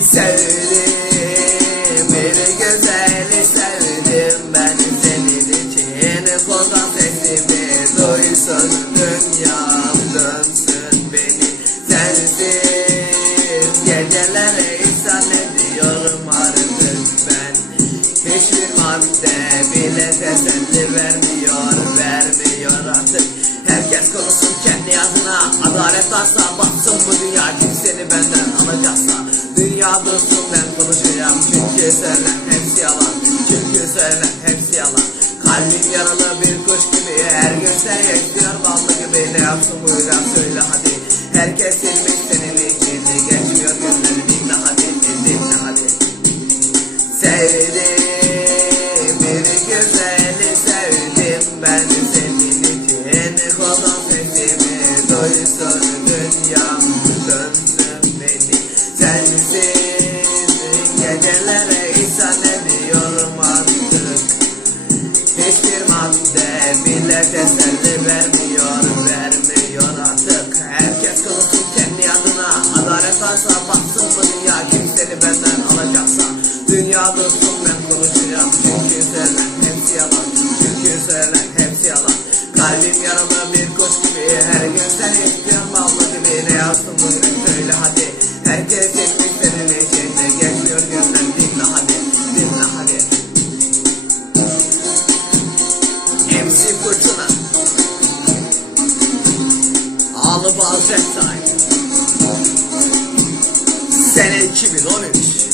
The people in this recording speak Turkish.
Sevdim bir güzeli sevdim. Ben senin için Kozan sesimi duysun. Dünyam dönsün beni Sensiz gecelere ihsan ediyorum artık ben. Hiçbir madde bile teselli vermiyor vermiyor artık. Herkes konuşsun kendi adına. Adalet varsa batsın bu dünya Kim seni benden alacaksa Dünya dursun ben konuşacağım Çünkü söylenen hepsi yalan. Çünkü söylenen hepsi yalan. Kalbim yaralı bir kuş gibi. Her gün seni istiyor ballı gibi. Ne yapsın buyur söyle hadi. Herkes silmiş senin için. Geçmiyor günleri dinle hadi Dinle hadi. Sevdim bir güzeli sevdim. Ben senin için Kolum sesimi duysun teselli vermiyor vermiyor artık. Herkes konuşsun kendi adına. Adalet varsa baksın bu dünya. Kim benden alacaksa Dünya dursun. Ben konuşacağım Çünkü söylenen hepsi yalan. Çünkü söylenen hepsi yalan. Kalbim yaralı bir kuş gibi. Her gün seni istiyorum ballı gibi. Ne yapsın bugün Alıp alacak time Sene 2013